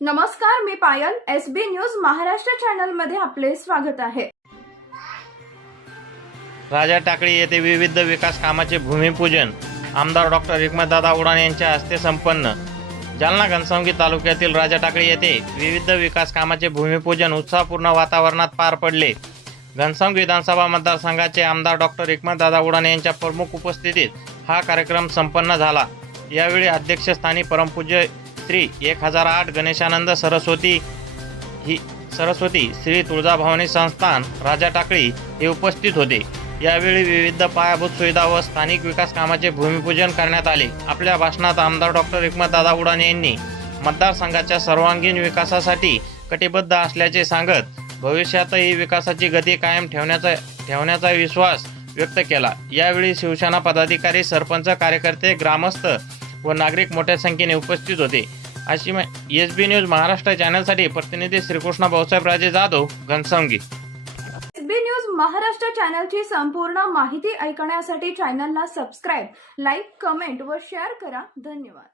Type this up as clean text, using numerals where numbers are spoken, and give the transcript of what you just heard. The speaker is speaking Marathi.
नमस्कार, मी पायल. एसबी न्यूज महाराष्ट्र चॅनल मध्ये आपले स्वागत आहे. राजा टाकळी येथे विविध विकास कामाचे भूमिपूजन आमदार डॉक्टर हिकमतदादा उडाणे यांच्या हस्ते संपन्न. जालना घनसावंगी तालुक्यातील राजा टाकळी येथे विविध विकास कामाचे भूमिपूजन उत्साहपूर्ण वातावरणात पार पडले. घनसावंगी विधानसभा मतदारसंघाचे आमदार डॉक्टर हिकमतदादा उडाणे यांच्या प्रमुख उपस्थितीत हा कार्यक्रम संपन्न झाला. यावेळी अध्यक्षस्थानी परमपूज्य श्री 1008 गणेशानंद सरस्वती श्री तुळजाभवानी संस्थान राजा टाकळी हे उपस्थित होते. यावेळी विविध पायाभूत सुविधा व स्थानिक विकास कामाचे भूमिपूजन करण्यात आले. आपल्या भाषणात आमदार डॉक्टर हिकमतदादा उडाणे यांनी मतदारसंघाच्या सर्वांगीण विकासासाठी कटिबद्ध असल्याचे सांगत भविष्यातही विकासाची गती कायम ठेवण्याचा विश्वास व्यक्त केला. यावेळी शिवसेना पदाधिकारी, सरपंच, कार्यकर्ते, ग्रामस्थ व नागरिक मोठ्या संख्येने उपस्थित होते. अशी एसबी न्यूज महाराष्ट्र चॅनलसाठी प्रतिनिधी श्रीकृष्ण भाऊसाहेब राजे जाधव, घनसावंगी. एसबी न्यूज महाराष्ट्र चॅनलची संपूर्ण माहिती ऐकण्यासाठी चॅनलला सबस्क्राईब, लाईक, कमेंट व शेअर करा. धन्यवाद.